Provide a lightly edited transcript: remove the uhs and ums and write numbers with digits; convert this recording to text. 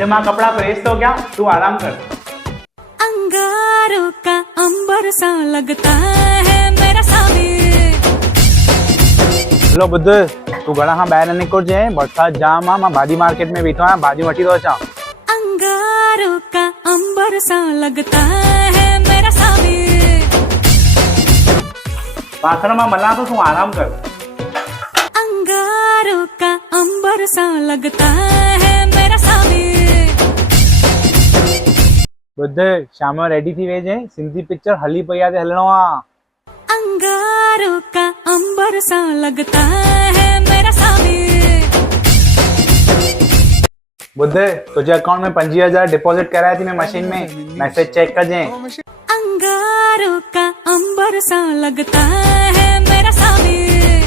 अरे माँ कपड़ा प्रेस तो क्या, तू आराम कर। अंगारों का अंबर सा लगता है मेरा सामी। हेलो बुद्ध, तू घड़ा हाँ ॿाहिरि निकिर जे, बरसात जाम आ, मां भाॼी मार्केट में बीठो आहियां, भाॼी वठी थो अचां। अंगारों का अंबर सा लगता है मेरा सामी। बासण मां मलां तो, तू आराम कर। अंगारों का अंबर सा लगता है मेरा सामी। बुद्ध शाम जो रेडी थी वेजे, सिंधी पिक्चर हली पई आहे, हलणो आ। अंगारों का अंबर सा लगता है मेरा सामी। बुद्ध तुझे अकाउंट में 25,000 डिपॉजिट कराया थी मैं मशीन में, मैसेज चेक कर जे। अंगारों का अंबर सा लगता है मेरा सामी।